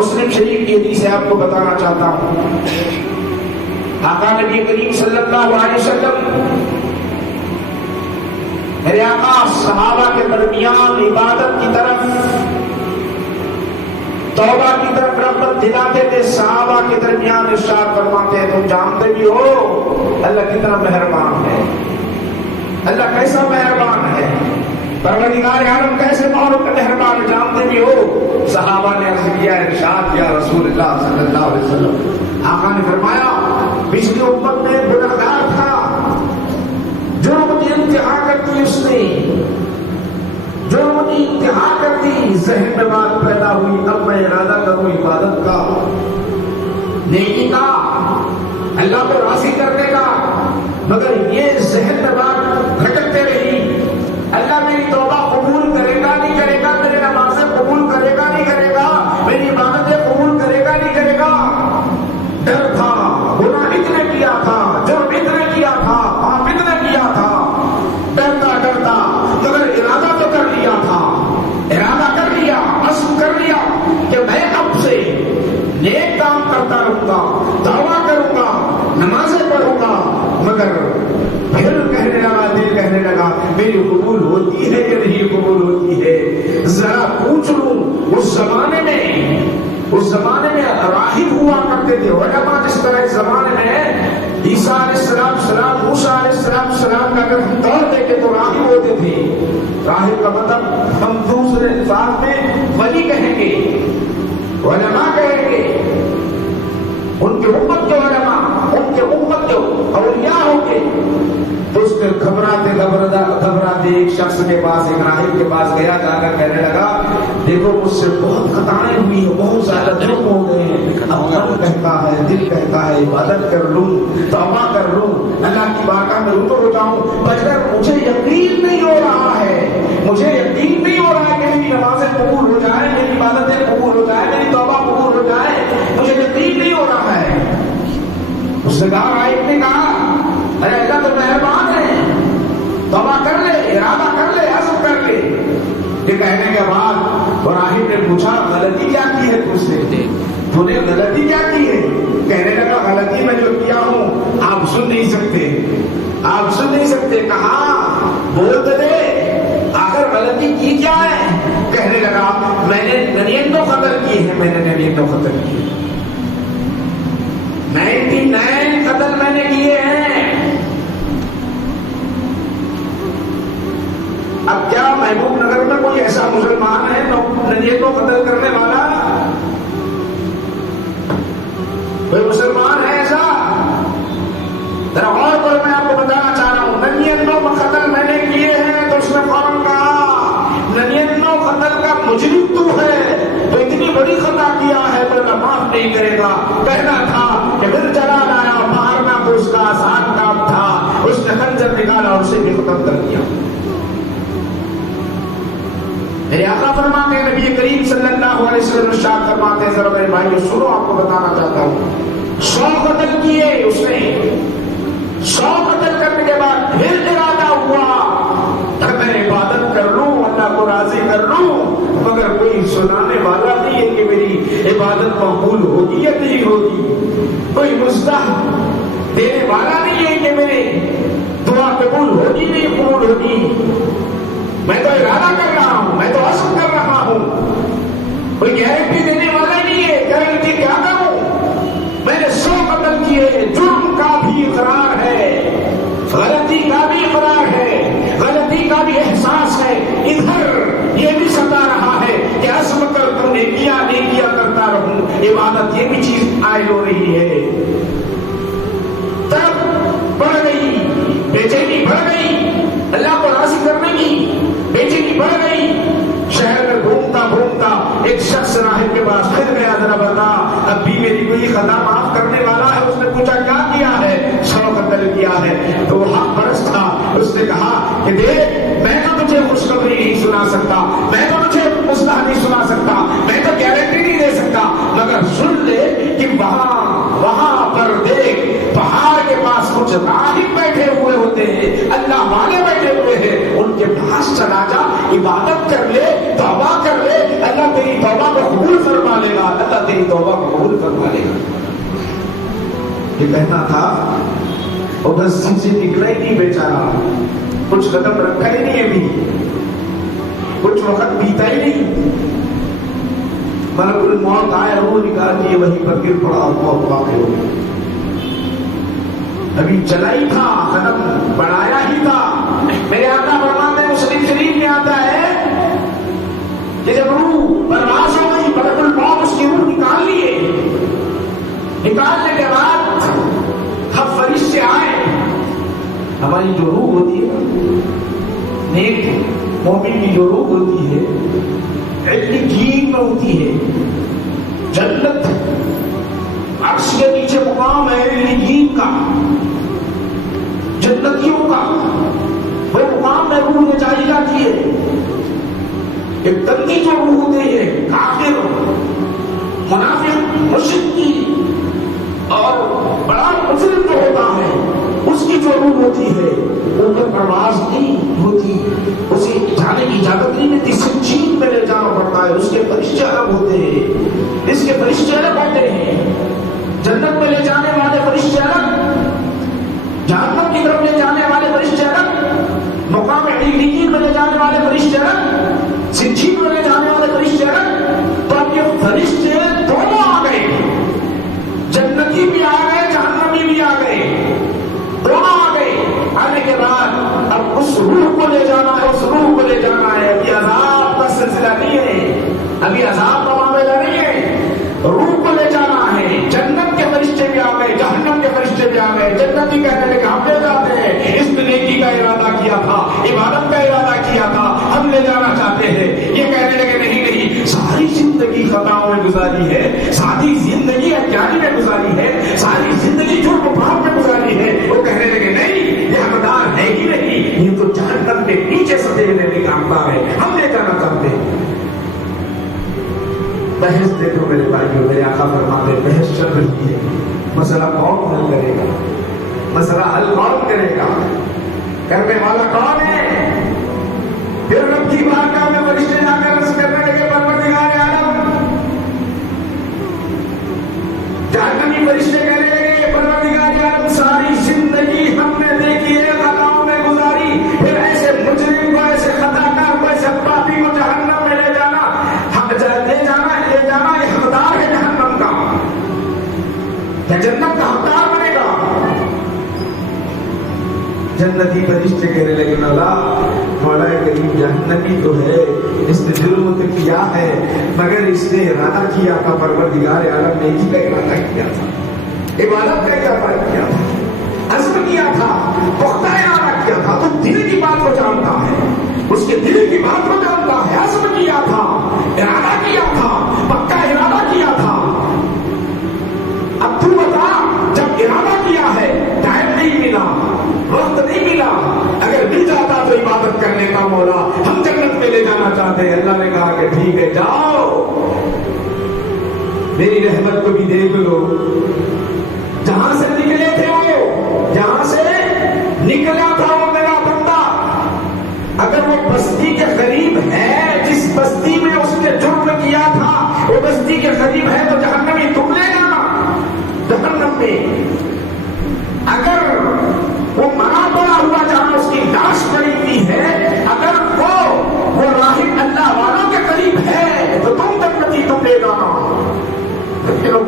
مسلم شریف کی حدیث ہے، آپ کو بتانا چاہتا ہوں۔ آقا نبی کریم صلی اللہ علیہ وسلم، میرے آقا صحابہ کے درمیان عبادت کی طرف، توبہ کی طرف رغبت دلاتے تھے۔ صحابہ کے درمیان ارشاد فرماتے ہیں، تم جانتے بھی ہو اللہ کتنا مہربان ہے، اللہ کیسا مہربان ہے، پروردگار عالم کیسے مہربان ہے، جانتے بھی ہو۔ صحابہ نے عرض کیا، ارشاد کیا رسول اللہ صلی اللہ علیہ وسلم، آقا نے فرمایا پچھلی امت میں گنہگار تھا، جرم کی انتہا کر دی اس نے، جرم کی انتہا کر دی، ذہن میں بات پیدا ہوئی اب میں ارادہ کروں عبادت کا، نیکی کا، اللہ کو راضی کرنے کا، مگر یہ ذہن میں بات بھٹکتے رہی، اللہ میری توبہ قبول کرے گا نہیں کرے گا، میری نمازیں قبول کرے گا نہیں کرے گا، میری عبادتیں قبول کرے گا نہیں کرے گا۔ ڈر تھا، گناہ اتنے کیا تھا، جرم اتنے کیا تھا، پاپ اتنے کیا تھا، ڈرتا ڈرتا مگر ارادہ تو کر لیا تھا، ارادہ کر لیا، عزم کر لیا کہ میں اب سے نیک کام کرتا رہوں گا، توبہ کروں گا، نمازیں پڑھوں گا، مگر پھر کہنے لگا، دل کہنے لگا میری قبول ہوتی ہے یا نہیں قبول ہوتی ہے، ذرا پوچھ لوں۔ اس زمانے میں راہب ہوا کرتے تھے علماء، جس طرح اس زمانے میں عیسیٰ علیہ السلام، موسیٰ علیہ السلام کا اگر ہم دور دیکھیں تو راہب ہوتے تھے۔ راہب کا مطلب ہم دوسرے الفاظ میں ولی کہیں گے، علماء کہیں گے، ان کے امت کے علماء، ان کے امت کے اولیاء ہوں گے۔ تو اس نے گھبراتے ایک شخص کے پاس، ایک راہب کے پاس گیا، جا کر کہنے لگا دیکھو مجھ سے بہت خطائیں ہوئی ہیں، بہت زیادہ جرم ہو گئے ہیں، اب من کہتا ہے، دل کہتا ہے عبادت کر لوں، توبہ کر لوں، اللہ کی بارگاہ میں رجوع ہو جاؤں، مگر مجھے یقین نہیں ہو رہا ہے، مجھے یقین نہیں ہو رہا ہے کہ میری نمازیں قبول ہو جائیں، میری عبادتیں قبول ہو جائیں، میری توبہ قبول ہو جائے، مجھے یقین نہیں ہو رہا ہے۔ اس نے کہا، راہب نے کہا ارے اللہ تو مہربان ہے، توبہ کر لے، ارادہ کر لے، عزم کر لے۔ یہ کہنے کے بعد راہب نے پوچھا غلطی کیا کی ہے تو نے غلطی کیا کی ہے؟ کہنے لگا غلطی میں جو کیا ہوں آپ سن نہیں سکتے، آپ سن نہیں سکتے۔ کہا بول تو دے آخر غلطی کی کیا ہے؟ کہنے لگا میں نے 99 قتل کیے ہیں، میں نے 99 قتل کیے، 99 قتل میں نے کیے ہیں۔ اب کیا محبوب نگر میں کوئی ایسا مسلمان ہے 99 قتل کرنے والا؟ کوئی مسلمان ہے ایسا؟ ذرا اور پر میں آپ کو بتانا چاہ رہا ہوں، 99 قتل میں نے کیے ہیں تو اس نے فوراً کہا 99 قتل کا مجرم تو ہے، تو اتنی بڑی خطا کیا ہے تو اللہ معاف نہیں کرے گا۔ کہنا تھا کہ پھر چلا لایا، مارنا تو اس کا آسان کام تھا، اس نے خنجر نکالا اور اسے بھی ختم کر دیا۔ میرے آقا فرماتے ہیں، نبی کریم صلی اللہ علیہ وسلم ارشاد فرماتے ہیں، ذرا میرے بھائیو سنو، آپ کو بتانا چاہتا ہوں، 100 قتل کیے اس نے، 100 قتل کرنے کے بعد پھر ارادہ ہوا کہ میں عبادت کر لوں، اللہ کو راضی کر لوں، مگر کوئی سنانے والا نہیں ہے کہ میری عبادت مقبول ہوگی یا نہیں ہوگی، کوئی مستحق دینے والا نہیں ہے کہ میری دعا قبول ہوگی نہیں قبول ہوگی۔ میں تو ارادہ کر رہا ہوں، میں تو عزم کر رہا ہوں، کوئی گارنٹی دینے والا نہیں ہے، گارنٹی کیا کروں؟ میں نے 100 قتل کیے، جرم کا بھی اقرار ہے، غلطی کا بھی اقرار ہے، غلطی کا بھی احساس ہے، ادھر یہ بھی ستا رہا ہے کہ عزم کر تو نیکیاں کرتا رہوں، عبادت یہ بھی چیز عائد ہو رہی ہے۔ تب بڑھ گئی بے چینی، بڑھ گئی اللہ کو راضی کرنے کی بے چینی بڑھ گئی۔ شہر میں گھومتا گھومتا ایک شخص راہب کے پاس پھر گیا، ذرا بتا اب بھی میری کوئی خطا معاف کرنے والا ہے؟ اس نے پوچھا کیا کیا ہے؟ 100 قتل کیا ہے۔ تو وہ حق پرست تھا، اس نے کہا کہ دیکھ میں تو تجھے خوشخبری نہیں سنا سکتا، میں تو تجھے مصلحت نہیں سنا سکتا، میں تو گارنٹی نہیں دے سکتا، مگر سن لے کہ وہاں پر دیکھ پہاڑ کے پاس کچھ راہب بیٹھے ہوئے ہوتے ہیں، اللہ والے بیٹھے ہوئے ہیں، ان کے پاس چلا جا، عبادت کر لے، توبہ کر لے، اللہ تیری توبہ کو قبول فرما لے گا، اللہ تیری توبہ قبول فرما لے گا. یہ کہنا تھا اور بس سے نکلا ہی نہیں بیچارہ, کچھ قدم رکھا ہی نہیں ابھی, کچھ وقت بیتا ہی نہیں, ملک الموت آئے, روح نکال دیے, وہیں پر گر پڑا اور موت واقع ہو گئی. ابھی چلا ہی تھا, قدم بڑھایا ہی تھا. میرے آقا فرماتے ہیں, مسلم شریف میں آتا ہے کہ جب روح پرواز ہو گئی, ملک الموت اس کی روح نکال لیے, نکالنے کے بعد ہم فرشتے آئے. ہماری جو روح ہوتی ہے, نیک مومن کی جو روح ہوتی ہے, علین میں ہوتی ہے, جنت عرش کے نیچے مقام ہے علین کا, جنتیوں کا, وہ مقام میں روح لے جائی جاتی ہے. ایک تنگی جو روح ہوتی ہے کافر, منافق, مشرک کی, اور بڑا مجرم جو ہوتا ہے اس کی جو روح ہوتی ہے اوپر پرواز نہیں ہوتی, اسے جانے کی اجازت نہیں ملتی, سجین میں لے جانا پڑتا ہے. اس کے فرشتے الگ ہوتے ہیں, اس کے فرشتے الگ ہوتے ہیں. جنت میں لے جانے والے فرشتے الگ, جہنم کی طرف لے جانے والے فرشتے الگ, مقام علیین میں لے جانے والے فرشتے الگ, سجین میں لے جانے والے فرشتے الگ. تو اب یہ فرشتے دونوں آ گئے, جنتی بھی آ گئے, جہنمی بھی آ گئے, دونوں آ گئے. آنے کے بعد اب اس روح کو لے جانا ہے, اس روح کو لے جانا ہے. ابھی عذاب کا سلسلہ نہیں ہے, ابھی عذاب کا معاملہ نہیں ہے, روح کو لے جانا ہے. جنت کے فرشتے بھی آ گئے, جہنم کے فرشتے بھی آ گئے. جنتی کہنے لگے ہم لے جاتے ہیں, اس نے نیکی کا ارادہ کیا تھا, عبادت کا ارادہ کیا تھا, ہم لے جانا چاہتے ہیں. یہ کہنے لگے نہیں نہیں, ساری زندگی خطاؤں میں گزاری ہے, ساری زندگی اکیالی میں گزاری ہے, ساری زندگی جھوٹ و پھاپ میں گزاری ہے. وہ کہنے لگے نہیں, یہ حقدار ہے ہی نہیں, یہ تو جہنم کے نیچے سطح لینے کا حقدار ہے, ہم لے جانا چاہتے ہیں. بحث دیکھو میرے بھائیوں, میرے آقا فرماتے ہیں بحث چل رہی ہے, مسئلہ کون حل کرے گا, مسئلہ حل کون کرے گا, کرنے والا کون ہے. پھر رب کی بارگاہ میں فرشتے جا کر عرض کرنے لگے پروردگار عالم, جہنمی فرشتے کہنے لگے پروردگار عالم ساری زندگی ہم نے دیکھی ہے خطاؤں میں گزاری, پھر ایسے مجرم کو, ایسے خطاکار کو, ایسے پاپی کو جہنم میں لے جانا یہ حقدار ہے جہنم کا, کیا جنت کا حقدار بنے گا. جنتی فرشتے کہنے لگے اللہ مولا کریم جہنمی تو ہے, اس نے جرم تو کیا ہے, مگر اس نے ارادہ کیا تھا پروردگار عالم نے نیکی کا ارادہ کیا تھا, عبادت کا ارادہ کیا تھا, عزم کیا تھا, پختہ ارادہ کیا تھا. تو دل کی بات کو جانتا ہے, اس کے دل کی بات کو جانتا ہے, عزم کیا تھا, ارادہ کیا تھا, پکا ارادہ کیا تھا. اب تو بتا, جب ارادہ کیا ہے, ٹائم نہیں ملا, وقت نہیں ملا, اگر مل جاتا تو عبادت کرنے کا مولا ہم جنت میں لے جانا چاہتے ہیں. اللہ نے کہا کہ ٹھیک ہے جاؤ, میری رحمت کو بھی دیکھ لو. جہاں سے نکلے تھے وہ, جہاں سے نکلا تھا وہ میرا بندہ, اگر وہ بستی کے قریب ہے, جس بستی میں اس نے جرم کیا تھا وہ بستی کے قریب ہے, تو جہنمی تم لے جانا جہنم میں. اگر وہ مرا پڑا ہوا جہاں اس کی لاش پڑی ہوئی ہے, اگر وہ راہب اللہ والوں کے قریب ہے تو تم جنتی تم لے جانا.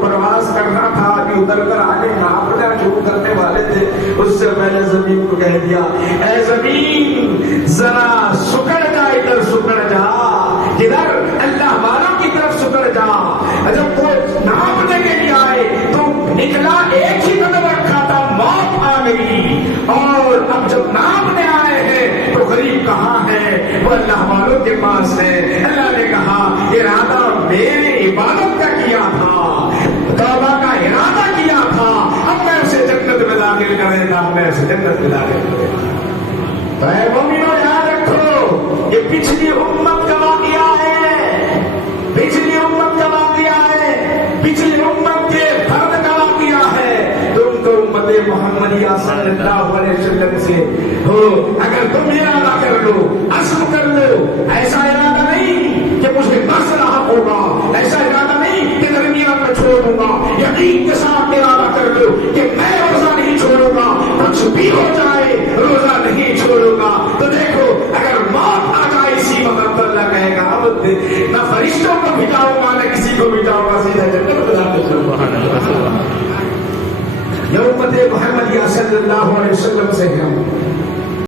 پرواز کرنا تھا, ابھی ادھر ادھر آنے ناپنا شروع کرنے والے تھے, اس سے پہلے زمین کو کہہ دیا اے زمین ذرا سکڑ جا, ادھر سکڑ جا, ادھر اللہ والوں کی طرف سکڑ جا. جب وہ ناپنے کے لیے آئے تو نکلا, ایک ہی قدم رکھا تھا, موت آ گئی. اور اب جب ناپنے آئے ہیں تو غریب کہاں ہے, وہ اللہ والوں کے پاس ہے. اللہ نے کہا ارادہ میرے عبادت کا کیا تھا, توبہ کا ارادہ کیا تھا, اب میں اسے جنت میں داخل کر دیتا ہوں, میں اسے جنت میں داخل کر دیتا ہوں. اے مومنو یاد رکھو, یہ پچھلی امت کا واقعہ ہے, پچھلی امت کا واقعہ ہے, پچھلی امت کے فرد کا واقعہ ہے. تم تو امت محمدیہ صلی اللہ علیہ وسلم سے ہو, اگر تم ارادہ کر لو, عزم کر لو, ایسا ارادہ نہیں کہ مجھے بس رہا ہوگا, ایسا ارادہ نہیں کہ درمیان میں صلی اللہ علیہ وسلم سے ہیں.